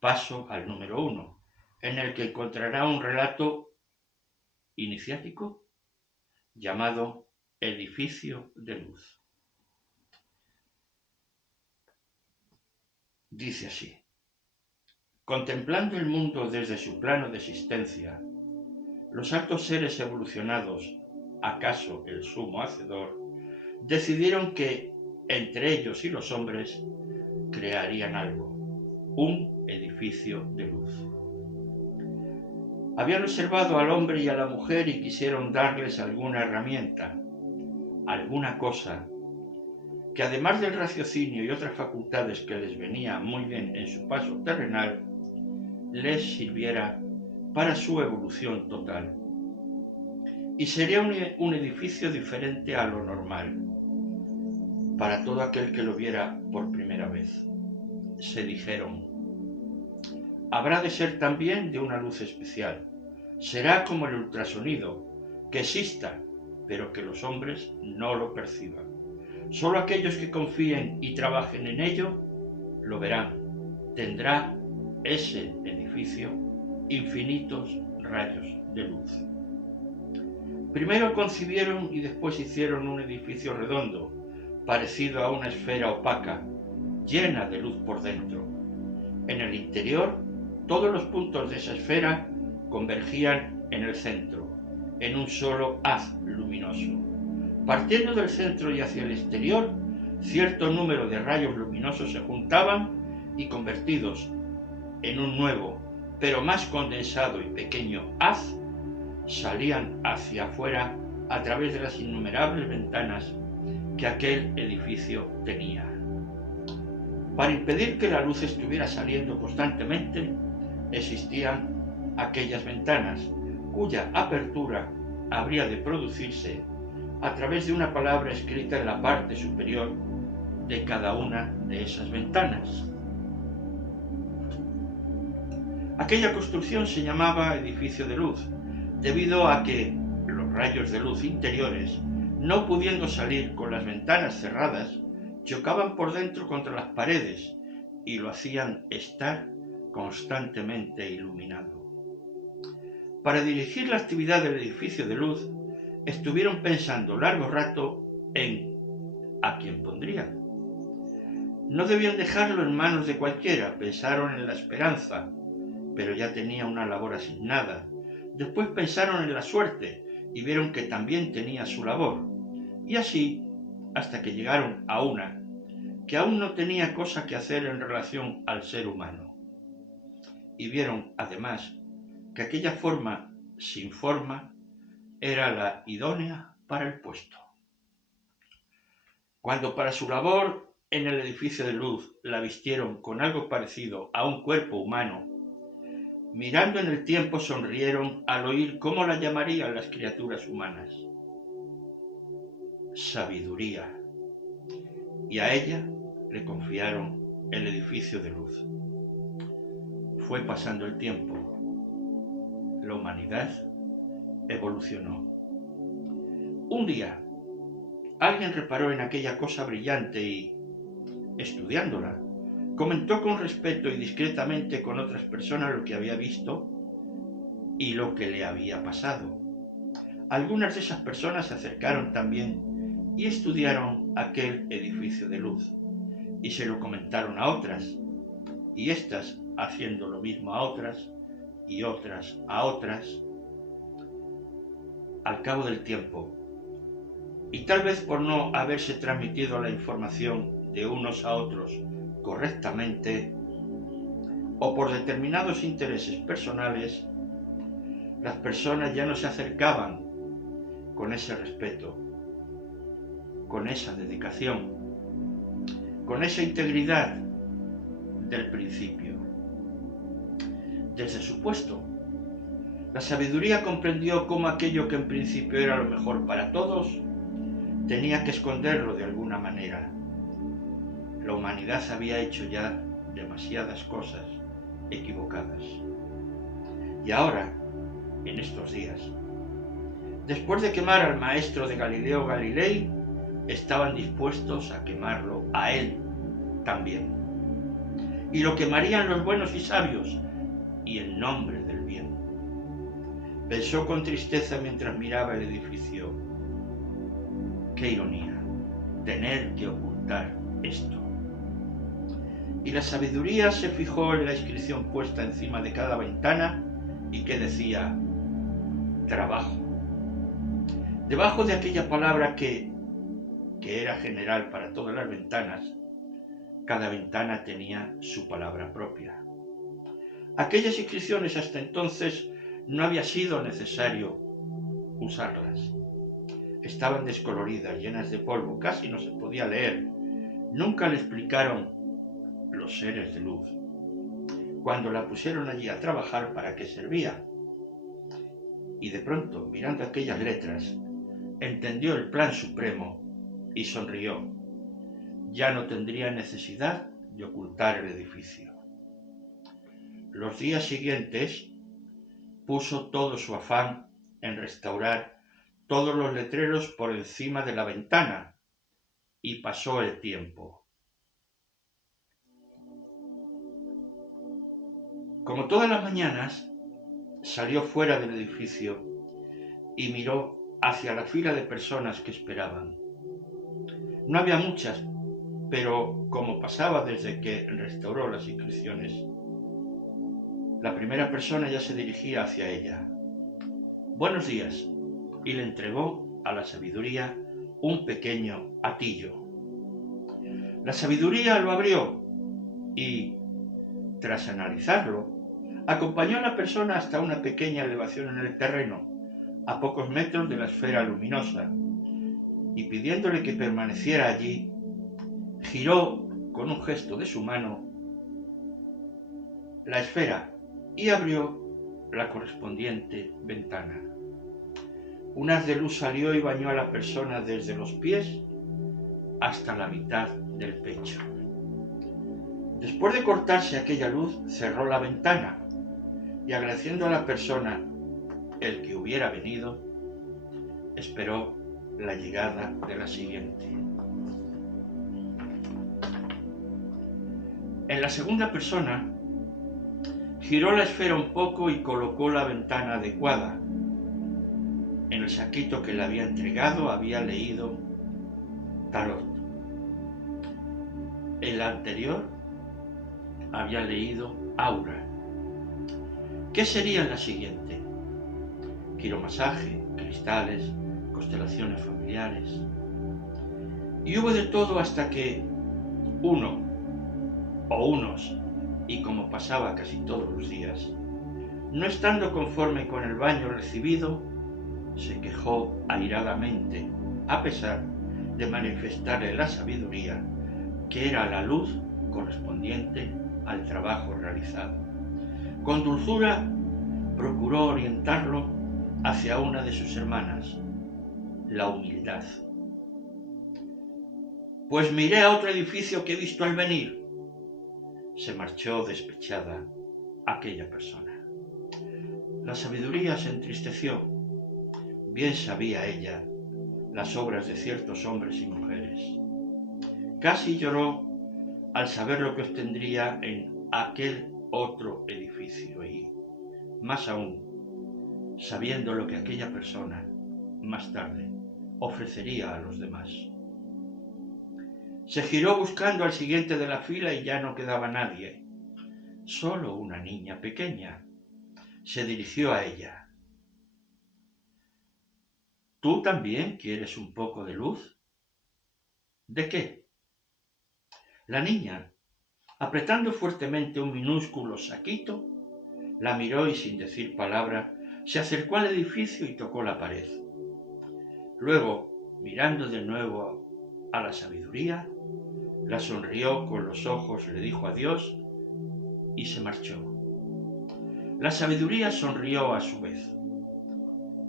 Paso al número 1, en el que encontrará un relato iniciático llamado Edificio de Luz. Dice así: contemplando el mundo desde su plano de existencia, los altos seres evolucionados, acaso el sumo hacedor, decidieron que entre ellos y los hombres crearían algo, un edificio de luz. Habían observado al hombre y a la mujer y quisieron darles alguna herramienta, alguna cosa que además del raciocinio y otras facultades que les venía muy bien en su paso terrenal, les sirviera para su evolución total. Y sería un edificio diferente a lo normal, para todo aquel que lo viera por primera vez. Se dijeron: habrá de ser también de una luz especial. Será como el ultrasonido, que exista, pero que los hombres no lo perciban. Solo aquellos que confíen y trabajen en ello lo verán. Tendrá ese edificio infinitos rayos de luz. Primero concibieron y después hicieron un edificio redondo, parecido a una esfera opaca, llena de luz por dentro. En el interior, todos los puntos de esa esfera convergían en el centro, en un solo haz luminoso. Partiendo del centro y hacia el exterior, cierto número de rayos luminosos se juntaban y, convertidos en un nuevo, pero más condensado y pequeño haz, salían hacia afuera a través de las innumerables ventanas que aquel edificio tenía. Para impedir que la luz estuviera saliendo constantemente, existían aquellas ventanas, cuya apertura habría de producirse a través de una palabra escrita en la parte superior de cada una de esas ventanas. Aquella construcción se llamaba edificio de luz, debido a que los rayos de luz interiores, no pudiendo salir con las ventanas cerradas, chocaban por dentro contra las paredes y lo hacían estar constantemente iluminado. Para dirigir la actividad del edificio de luz, estuvieron pensando largo rato en a quién pondrían. No debían dejarlo en manos de cualquiera, pensaron en la esperanza, pero ya tenía una labor asignada. Después pensaron en la suerte y vieron que también tenía su labor. Y así, hasta que llegaron a una que aún no tenía cosa que hacer en relación al ser humano. Y vieron, además, que aquella forma sin forma era la idónea para el puesto. Cuando para su labor en el edificio de luz la vistieron con algo parecido a un cuerpo humano, mirando en el tiempo sonrieron al oír cómo la llamarían las criaturas humanas. Sabiduría. Y a ella le confiaron el edificio de luz. Fue pasando el tiempo. La humanidad evolucionó. Un día, alguien reparó en aquella cosa brillante y, estudiándola, comentó con respeto y discretamente con otras personas lo que había visto y lo que le había pasado. Algunas de esas personas se acercaron también y estudiaron aquel edificio de luz y se lo comentaron a otras, y éstas haciendo lo mismo a otras y otras a otras. Al cabo del tiempo, y tal vez por no haberse transmitido la información de unos a otros correctamente, o por determinados intereses personales, las personas ya no se acercaban con ese respeto, con esa dedicación, con esa integridad del principio. Desde su puesto, la sabiduría comprendió cómo aquello que en principio era lo mejor para todos, tenía que esconderlo de alguna manera. La humanidad había hecho ya demasiadas cosas equivocadas. Y ahora, en estos días, después de quemar al maestro de Galileo Galilei, estaban dispuestos a quemarlo a él también. y lo quemarían los buenos y sabios, y en nombre del bien. Pensó con tristeza mientras miraba el edificio. Qué ironía, tener que ocultar esto. Y la sabiduría se fijó en la inscripción puesta encima de cada ventana y que decía: trabajo. Debajo de aquella palabra que era general para todas las ventanas, cada ventana tenía su palabra propia. Aquellas inscripciones hasta entonces no había sido necesario usarlas. Estaban descoloridas, llenas de polvo, casi no se podía leer. Nunca le explicaron los seres de luz cuando la pusieron allí a trabajar para qué servía. Y de pronto, mirando aquellas letras, entendió el plan supremo y sonrió. Ya no tendría necesidad de ocultar el edificio. Los días siguientes puso todo su afán en restaurar todos los letreros por encima de la ventana y pasó el tiempo. Como todas las mañanas, salió fuera del edificio y miró hacia la fila de personas que esperaban. No había muchas, pero como pasaba desde que restauró las inscripciones, la primera persona ya se dirigía hacia ella. Buenos días, y le entregó a la sabiduría un pequeño atillo. La sabiduría lo abrió y, tras analizarlo, acompañó a la persona hasta una pequeña elevación en el terreno, a pocos metros de la esfera luminosa, y pidiéndole que permaneciera allí, giró con un gesto de su mano la esfera y abrió la correspondiente ventana. Un haz de luz salió y bañó a la persona desde los pies hasta la mitad del pecho. Después de cortarse aquella luz, cerró la ventana y, agradeciendo a la persona el que hubiera venido, esperó la llegada de la siguiente. En la segunda persona, giró la esfera un poco y colocó la ventana adecuada. En el saquito que le había entregado había leído tarot. En la anterior había leído aura. ¿Qué sería en la siguiente? Quiromasaje, cristales, constelaciones familiares. Y hubo de todo hasta que uno o unos, y como pasaba casi todos los días, no estando conforme con el baño recibido, se quejó airadamente, a pesar de manifestarle la sabiduría, que era la luz correspondiente al trabajo realizado. Con dulzura procuró orientarlo hacia una de sus hermanas, la humildad. Pues miré a otro edificio que he visto al venir. Se marchó despechada aquella persona. La sabiduría se entristeció. Bien sabía ella las obras de ciertos hombres y mujeres. Casi lloró al saber lo que obtendría en aquel otro edificio y, más aún, sabiendo lo que aquella persona, más tarde, ofrecería a los demás. Se giró buscando al siguiente de la fila y ya no quedaba nadie. Solo una niña pequeña. Se dirigió a ella. ¿Tú también quieres un poco de luz? ¿De qué? La niña, apretando fuertemente un minúsculo saquito, la miró y sin decir palabra, se acercó al edificio y tocó la pared. Luego, mirando de nuevo a la sabiduría, la sonrió con los ojos, le dijo adiós y se marchó. La sabiduría sonrió a su vez.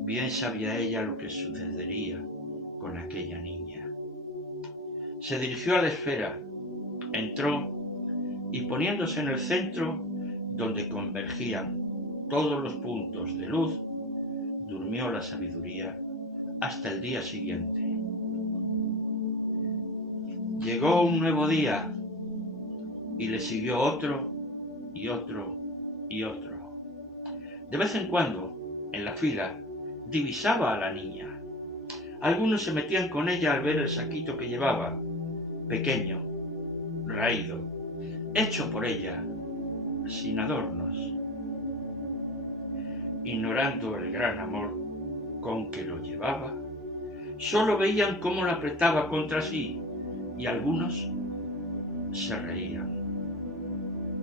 Bien sabía ella lo que sucedería con aquella niña. Se dirigió a la esfera, entró y poniéndose en el centro, donde convergían todos los puntos de luz, durmió la sabiduría hasta el día siguiente. Llegó un nuevo día y le siguió otro y otro y otro. De vez en cuando, en la fila, divisaba a la niña. Algunos se metían con ella al ver el saquito que llevaba, pequeño, raído, hecho por ella, sin adornos, ignorando el gran amor con que lo llevaba. Solo veían cómo la apretaba contra sí y algunos se reían.